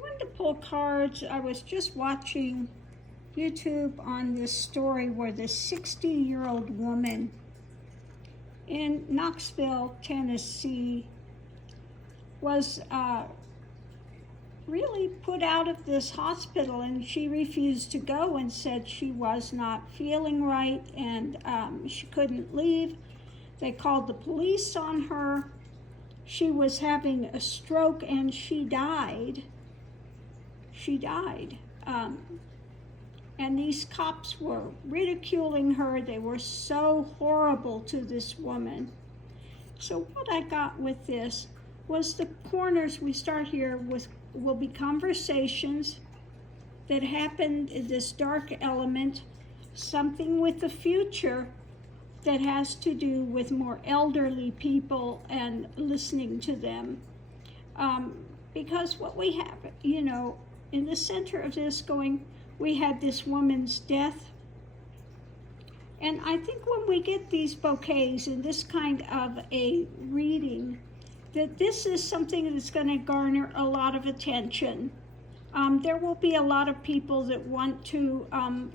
wanted to pull cards. I was just watching YouTube on this story where this 60-year-old woman in Knoxville, Tennessee, was really put out of this hospital, and she refused to go and said she was not feeling right, and she couldn't leave. They called the police on her. She was having a stroke and she died. And these cops were ridiculing her. They were so horrible to this woman. So what I got with this was the corners we start here with will be conversations that happened in this dark element, something with the future that has to do with more elderly people and listening to them. Because what we have, in the center of this we had this woman's death. And I think when we get these bouquets in this kind of a reading, that this is something that's going to garner a lot of attention. There will be a lot of people that want to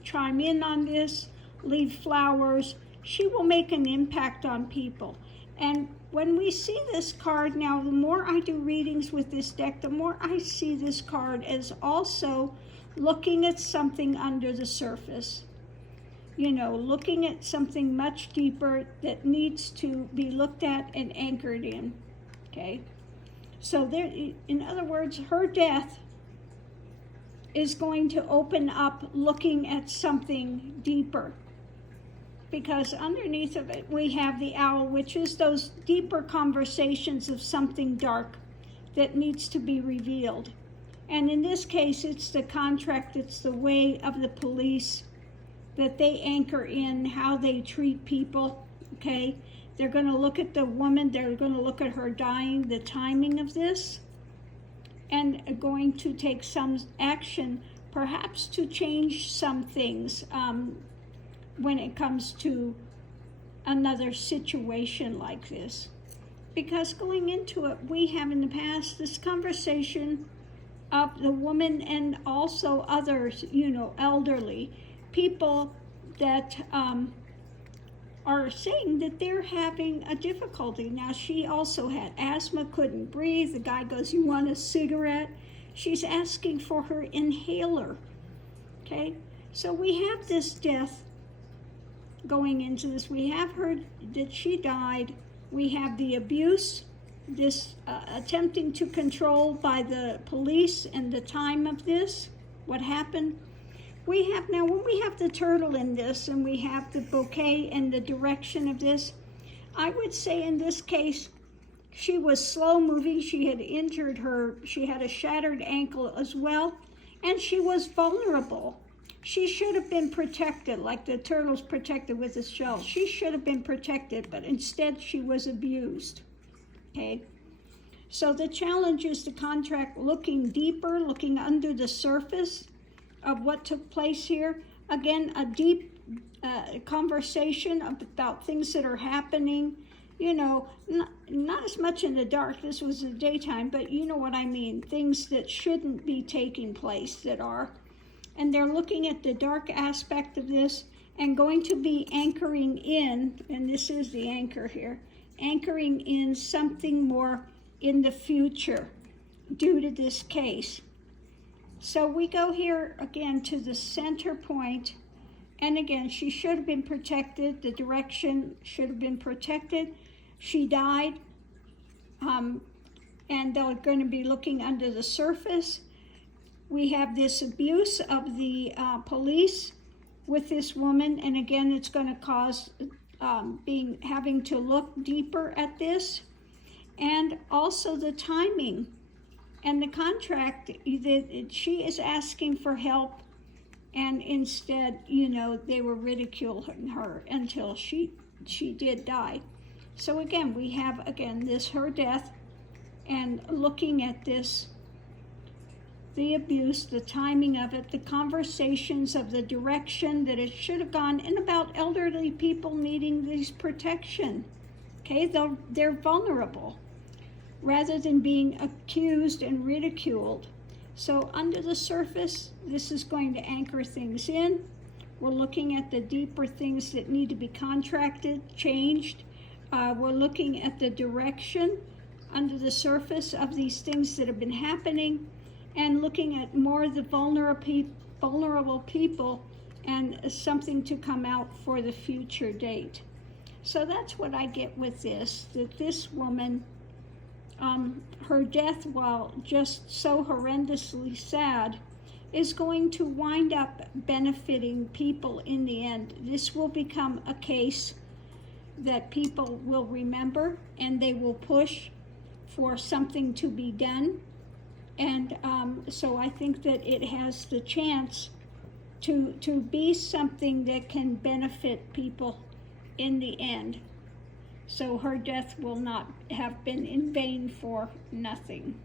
chime in on this, leave flowers. She will make an impact on people. And when we see this card now, the more I do readings with this deck, the more I see this card as also looking at something under the surface. Looking at something much deeper that needs to be looked at and anchored in. Okay? So there, in other words, her death is going to open up looking at something deeper. Because underneath of it, we have the owl, which is those deeper conversations of something dark that needs to be revealed. And in this case, it's the contract, it's the way of the police that they anchor in how they treat people, okay? They're going to look at the woman, they're going to look at her dying, the timing of this, and are going to take some action, perhaps to change some things when it comes to another situation like this. Because going into it, we have in the past this conversation of the woman and also others, elderly people that are saying that they're having a difficulty. Now, she also had asthma, couldn't breathe. The guy goes, "You want a cigarette?" She's asking for her inhaler, okay? So we have this death going into this. We have heard that she died. We have the abuse, this attempting to control by the police and the time of this, what happened. We have now, when we have the turtle in this and we have the bouquet and the direction of this, I would say in this case, she was slow moving. She had injured she had a shattered ankle as well, and she was vulnerable. She should have been protected, like the turtle's protected with its shell. She should have been protected, but instead she was abused, okay? So the challenge is the contract looking deeper, looking under the surface of what took place here. Again, a deep conversation about things that are happening, not as much in the dark. This was the daytime, but you know what I mean. Things that shouldn't be taking place that are. And they're looking at the dark aspect of this and going to be anchoring in, and this is the anchor here, anchoring in something more in the future due to this case. So we go here again to the center point, and again, she should have been protected. The direction should have been protected. She died, and they're going to be looking under the surface. We have this abuse of the police with this woman, and again, it's going to cause having to look deeper at this, and also the timing and the contract that she is asking for help, and instead, they were ridiculing her until she did die. So again, we have this her death, and looking at this. The abuse, the timing of it, the conversations of the direction that it should have gone, and about elderly people needing this protection. Okay, they're vulnerable. Rather than being accused and ridiculed, So under the surface, this is going to anchor things in. We're looking at the deeper things that need to be contracted, changed. We're looking at the direction under the surface of these things that have been happening, and looking at more of the vulnerable people and something to come out for the future date. So that's what I get with this, that this woman, her death, while just so horrendously sad, is going to wind up benefiting people in the end. This will become a case that people will remember, and they will push for something to be done. And so I think that it has the chance to be something that can benefit people in the end. So her death will not have been in vain for nothing.